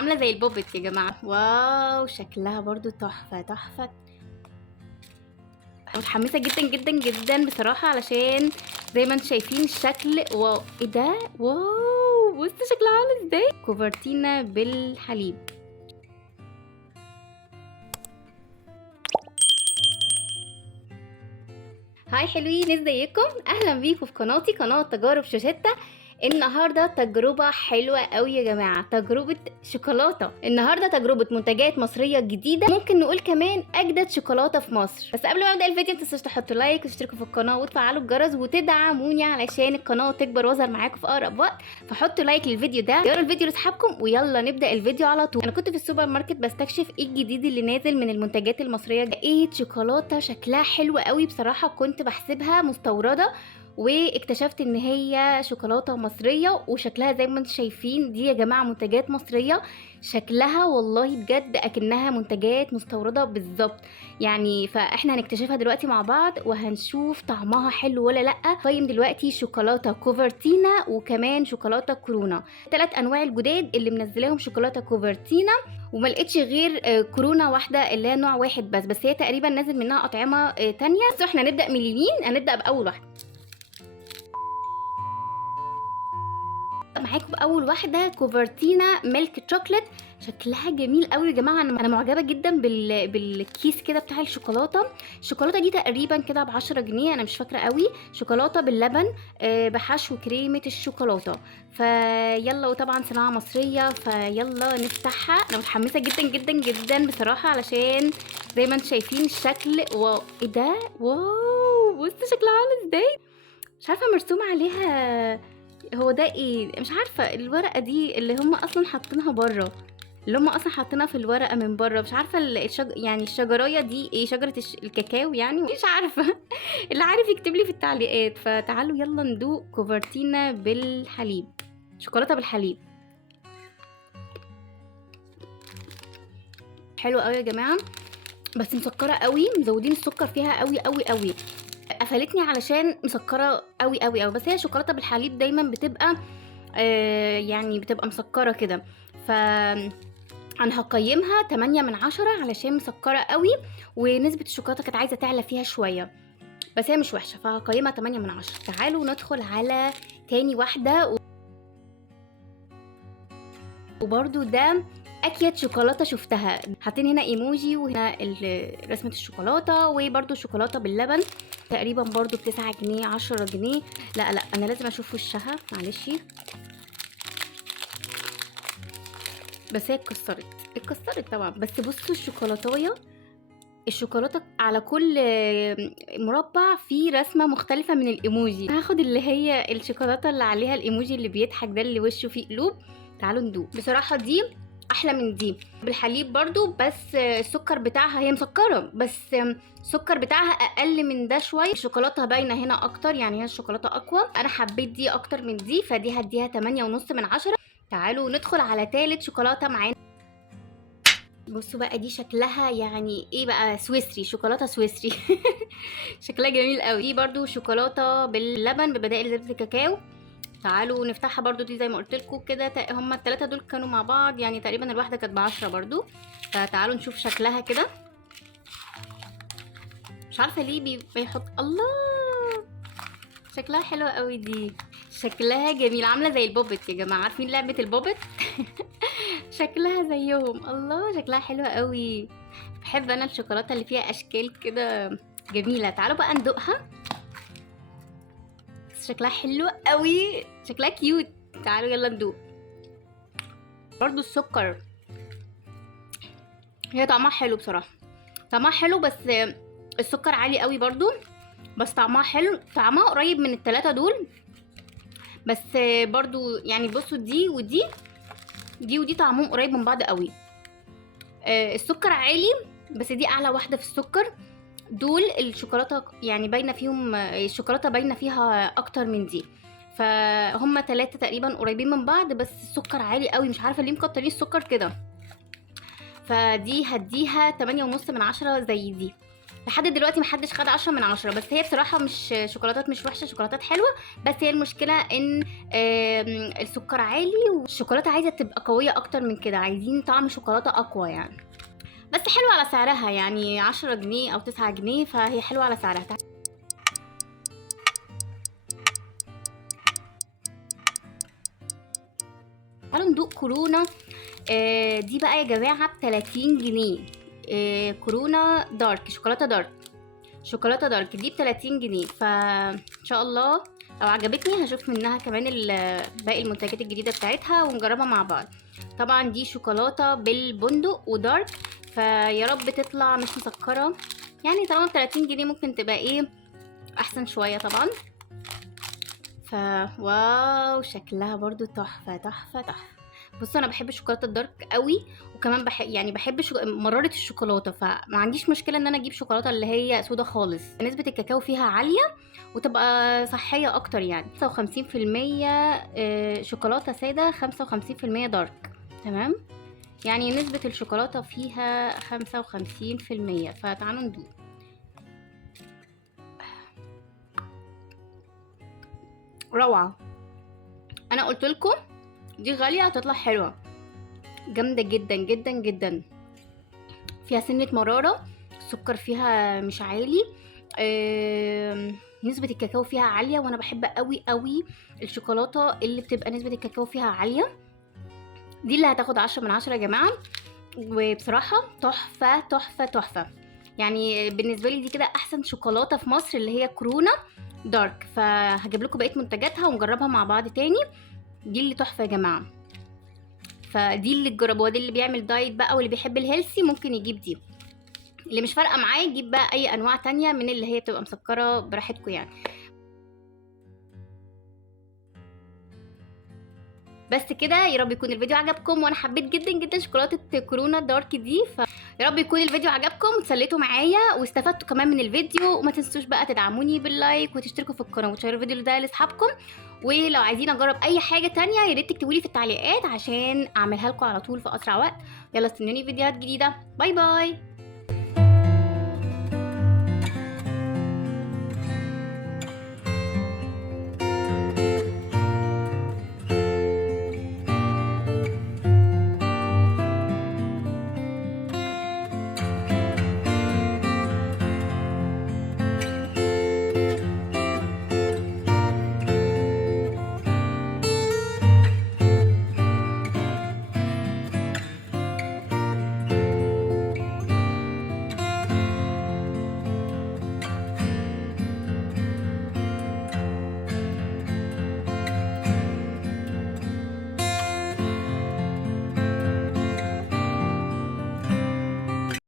عامله زي البوبت يا جماعه. واو شكلها برضو تحفه تحفه. متحمسه جدا جدا جدا بصراحه، علشان زي ما انتم شايفين الشكل. واو ايه ده، واو بصوا شكلها عامل ازاي، كوفرتينا بالحليب. هاي حلوين، ازيكم؟ اهلا بيكم في قناتي، قناه تجارب شوشتة. النهارده تجربه حلوه قوي يا جماعه، تجربه شوكولاته. النهارده تجربه منتجات مصريه جديده، ممكن نقول كمان اجدد شوكولاته في مصر. بس قبل ما ابدا الفيديو متنسوش تحطوا لايك وتشتركوا في القناه وتفعلوا الجرس وتدعموني علشان القناه تكبر واظهر معاكم في اقرب وقت. فحطوا لايك للفيديو ده، يلا الفيديو لاصحابكم ويلا نبدا الفيديو على طول. انا كنت في السوبر ماركت بستكشف ايه الجديد اللي نازل من المنتجات المصريه. لقيت شوكولاته شكلها حلو قوي بصراحه، كنت بحسبها مستورده واكتشفت ان هي شوكولاته مصريه وشكلها زي ما انتم شايفين. دي يا جماعه منتجات مصريه، شكلها والله بجد اكنها منتجات مستورده بالظبط يعني. فاحنا هنكتشفها دلوقتي مع بعض وهنشوف طعمها حلو ولا لا. قيم دلوقتي شوكولاته كوفرتينا وكمان شوكولاته كورونا، 3 انواع الجداد اللي منزلاهم شوكولاته كوفرتينا. وما لقيتش غير كورونا واحده اللي هي نوع واحد بس هي تقريبا نازل منها اطعمه تانية. بس احنا هنبدا من اليمين، هنبدا باول واحده. معاكم باول واحده كوفرتينا ميلك شوكليت. شكلها جميل قوي يا جماعه، انا معجبه جدا بالكيس كده بتاع الشوكولاته. الشوكولاته دي تقريبا كده ب10 جنيه، انا مش فاكره قوي. شوكولاته باللبن بحشو كريمه الشوكولاته. فيلا، وطبعا صناعه مصريه، فيلا نفتحها. انا متحمسه جدا جدا جدا بصراحه، علشان زي ما انتم شايفين الشكل. واو ايه ده، واو بصوا شكلها عامل ازاي. مش عارفه مرسوم عليها هو ده ايه، مش عارفه. الورقه دي اللي هم اصلا حاطينها بره، اللي هم اصلا حاطينها في الورقه من بره. مش عارفه يعني الشجرايه دي ايه، شجره الكاكاو يعني، مش عارفه. اللي عارف يكتب لي في التعليقات. فتعالوا يلا ندوق كوفرتينا بالحليب، شوكولاته بالحليب. حلو قوي يا جماعه، بس مسكره قوي، مزودين السكر فيها قوي قوي قوي. قفلتني علشان مسكره قوي قوي قوي. بس هي شوكولاته بالحليب دايما بتبقى يعني بتبقى مسكره كده. ف انا هقيمها 8 من 10 علشان مسكره قوي، ونسبه الشوكولاته كانت عايزه تعلى فيها شويه، بس هي مش وحشه، فهقيمها 8 من 10. تعالوا ندخل على تاني واحده. وبرده ده اكيد شوكولاته شفتها، حاطين هنا ايموجي وهنا رسمه الشوكولاته، وبرده شوكولاته باللبن تقريبا برده ب9 جنيه 10 جنيه. لا انا لازم اشوف وشها، معلش. بس هي اتكسرت طبعا. بس بصوا الشوكولاتايه، الشوكولاته على كل مربع فيه رسمه مختلفه من الايموجي. هاخد اللي هي الشوكولاته اللي عليها الايموجي اللي بيضحك ده، اللي وشه فيه قلوب. تعالوا ندوق. بصراحه دي احلى من دي بالحليب برضو، بس السكر بتاعها هي مسكره، بس السكر بتاعها اقل من ده شويه. الشوكولاته باينه هنا اكتر، يعني هي الشوكولاته اقوى. انا حبيت دي اكتر من دي، فدي هديها 8.5 من 10. تعالوا ندخل على تالت شوكولاته معانا. بصوا بقى، دي شكلها يعني ايه بقى، سويسري، شوكولاته سويسري. شكلها جميل قوي. دي برضو شوكولاته باللبن ببدائل زبده الكاكاو. تعالوا نفتحها برضو. دي زي ما قلت لكم كده، هما الثلاثه دول كانوا مع بعض، يعني تقريبا الواحده كانت ب10 برضو. فتعالوا نشوف شكلها كده. مش عارفه ليه بيحط الله، شكلها حلو قوي. دي شكلها جميل، عامله زي البوبت يا جماعه، عارفين لعبه البوبت؟ شكلها زيهم. الله شكلها حلو قوي. بحب انا الشوكولاته اللي فيها اشكال كده جميله. تعالوا بقى ندوقها. شكلها حلو قوي، شكلها كيوت. تعالوا يلا ندوق. برضو السكر، هي طعمها حلو بصراحه، طعمها حلو، بس السكر عالي قوي برضو. بس طعمها حلو، طعمها قريب من الثلاثه دول. بس برضو يعني بصوا، دي ودي طعمهم قريب من بعض قوي. السكر عالي، بس دي اعلى واحده في السكر. دول الشوكولاته يعني باينه فيهم، الشوكولاته باينه فيها اكتر من دي. فهم 3 تقريبا قريبين من بعض، بس السكر عالي قوي، مش عارفه ليه مكترين السكر كده. فدي هديها 8.5 من 10 زي دي. لحد دلوقتي محدش خد 10 من 10، بس هي بصراحه مش شوكولاتات مش وحشه، شوكولاتات حلوه، بس هي المشكله ان السكر عالي والشوكولاته عايزه تبقى قويه اكتر من كده، عايزين طعم شوكولاته اقوى يعني. بس حلوه على سعرها، يعني 10 جنيه او 9 جنيه، فهي حلوه على سعرها. تعالوا ندوق كورونا. دي بقى يا جماعه ب 30 جنيه. كورونا دارك، شوكولاته دارك دي ب 30 جنيه، فان شاء الله لو عجبتني هشوف منها كمان باقي المنتجات الجديده بتاعتها ونجربها مع بعض. طبعا دي شوكولاته بالبندق ودارك، فيا رب تطلع مش مسكره، يعني طالما ب 30 جنيه ممكن تبقى ايه احسن شويه طبعا. واو شكلها برضو تحفه تحفه تحفه. بصوا انا بحب الشوكولاته الدارك قوي، وكمان بحب مراره الشوكولاته، فما عنديش مشكله ان انا اجيب شوكولاته اللي هي سودا خالص، نسبه الكاكاو فيها عاليه وتبقى صحيه اكتر، يعني 55% شوكولاته ساده، 55% دارك، تمام؟ يعني نسبه الشوكولاته فيها 55%. فتعالوا ندوق. روعه. انا قلت لكم دي غاليه هتطلع حلوه، جامده جدا جدا جدا، فيها سنه مراره، السكر فيها مش عالي، نسبه الكاكاو فيها عاليه، وانا بحب قوي قوي الشوكولاته اللي بتبقى نسبه الكاكاو فيها عاليه. دي اللي هتاخد 10 من 10 يا جماعه، وبصراحه تحفه تحفه تحفه. يعني بالنسبه لي دي كده احسن شوكولاته في مصر اللي هي كورونا دارك، فهجيب لكم بقيه منتجاتها ونجربها مع بعض تاني. دي اللي تحفه يا جماعه، فدي اللي تجربوها، دي اللي بيعمل دايت بقى واللي بيحب الهيلثي ممكن يجيب دي، اللي مش فارقه معاه يجيب بقى اي انواع تانية من اللي هي بتبقى مسكره براحتكم يعني. بس كده، يا رب يكون الفيديو عجبكم، وانا حبيت جدا جدا شوكولاته كورونا دارك دي، يا رب يكون الفيديو عجبكم وتسليتوا معايا واستفدتوا كمان من الفيديو. وما تنسوش بقى تدعموني باللايك وتشتركوا في القناه وتشيروا الفيديو ده لاصحابكم، ولو عايزين اجرب اي حاجه تانية يا ريت تكتبوا لي في التعليقات عشان اعملها لكم على طول في اسرع وقت. يلا استنوني فيديوهات جديده، باي باي.